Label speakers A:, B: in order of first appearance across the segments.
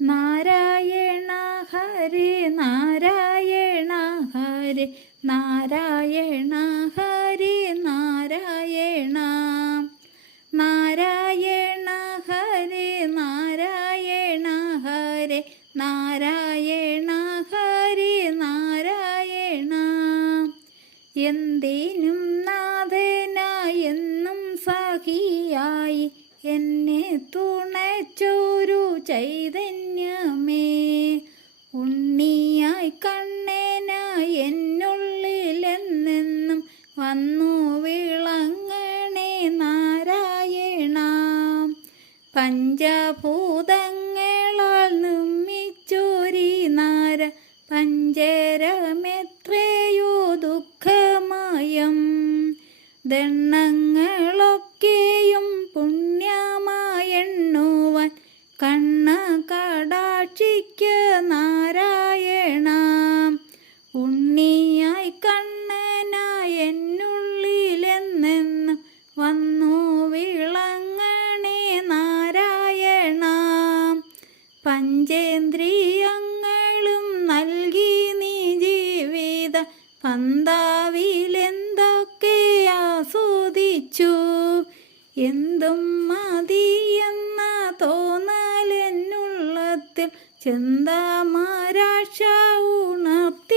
A: നാരായണ ഹരേ നാരായണ ഹരേ നാരായണ ഹരേ നാരായണ. നാരായണ ഹരേ നാരായണ ഹരേ നാരായണ ഹരേ നാരായണ. എന്തേനും നാഥനായെന്നും സഹിയായി എന്നെ തുണച്ചോരു വന്നു വിളങ്ങണേ നാരായണ. പഞ്ചഭൂതങ്ങളാൽ നിർമ്മിച്ചോരി നാര പഞ്ചരമെത്രയോ ദുഃഖമയം. ദണ്ണങ്ങളൊക്കെയും പുണ്യമായെണ്ണുവാൻ കണ്ണ പന്താവിലെന്തൊക്കെ ആസ്വദിച്ചു? എന്തും മതിയെന്ന തോന്നലെന്നുള്ളത്തിൽ ചിന്താമാരാശ ഉണർത്തിടണേ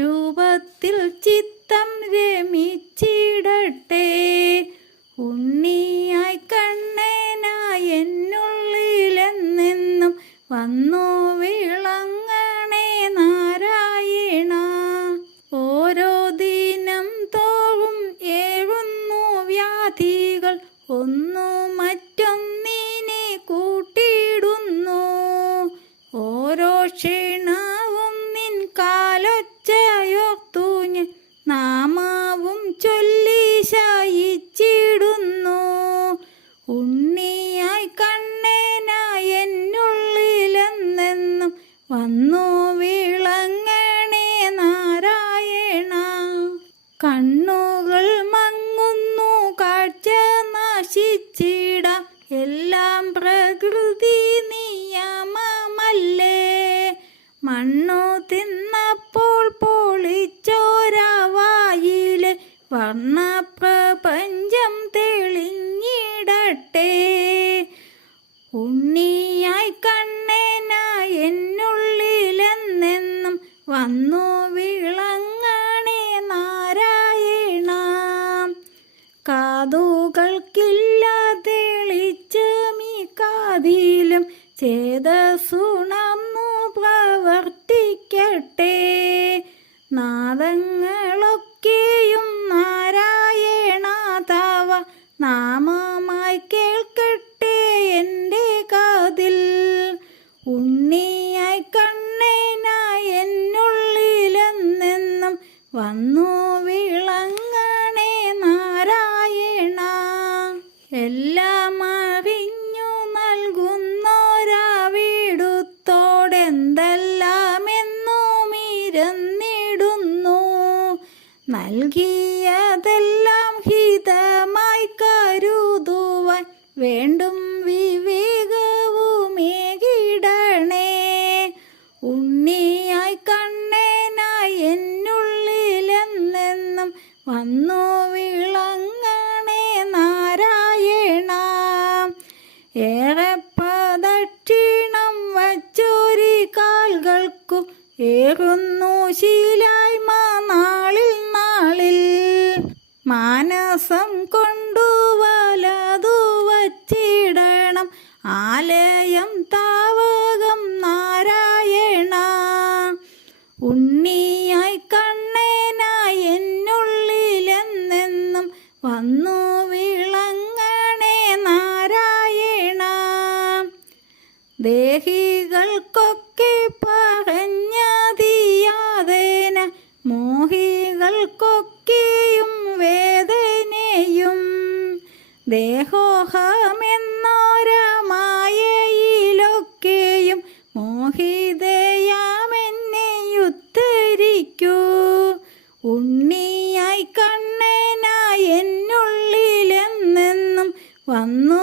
A: രൂപത്തിൽ ചിത്തം രമിച്ചിടട്ടെ. ഉണ്ണിയായി കണ്ണനായി എന്നുള്ളിലെന്നെന്നും വന്നു വിളങ്ങണേ നാരായണ. ഓരോ ദിനം തോറും ഏഴുന്നു വ്യാധികൾ ഒന്നു മറ്റൊന്നിനെ മണ്ണു തിന്നപ്പോൾ പൊളിച്ചോരാവായിലെ വർണപ്രപഞ്ചം തെളിഞ്ഞിടട്ടെ. ഉണ്ണിയായി കണ്ണനായി എന്നുള്ളിലെന്നെന്നും വന്നു വിളങ്ങണേ നാരായണ. കാതുകൾക്കില്ല തെളിച്ചമീ കാതിലും ചേതസുണർന്നു വന്നു വിളങ്ങണേ നാരായണ. എല്ലാം അറിഞ്ഞു നൽകുന്നോരാവിടുത്തോടെന്തെല്ലാമെന്നും ഇരുന്നിടുന്നു നൽകിയതെല്ലാം ഏറുന്നു ശീലായ്മ നാളിൽ നാളിൽ മാനസം കൊണ്ടു വന്നു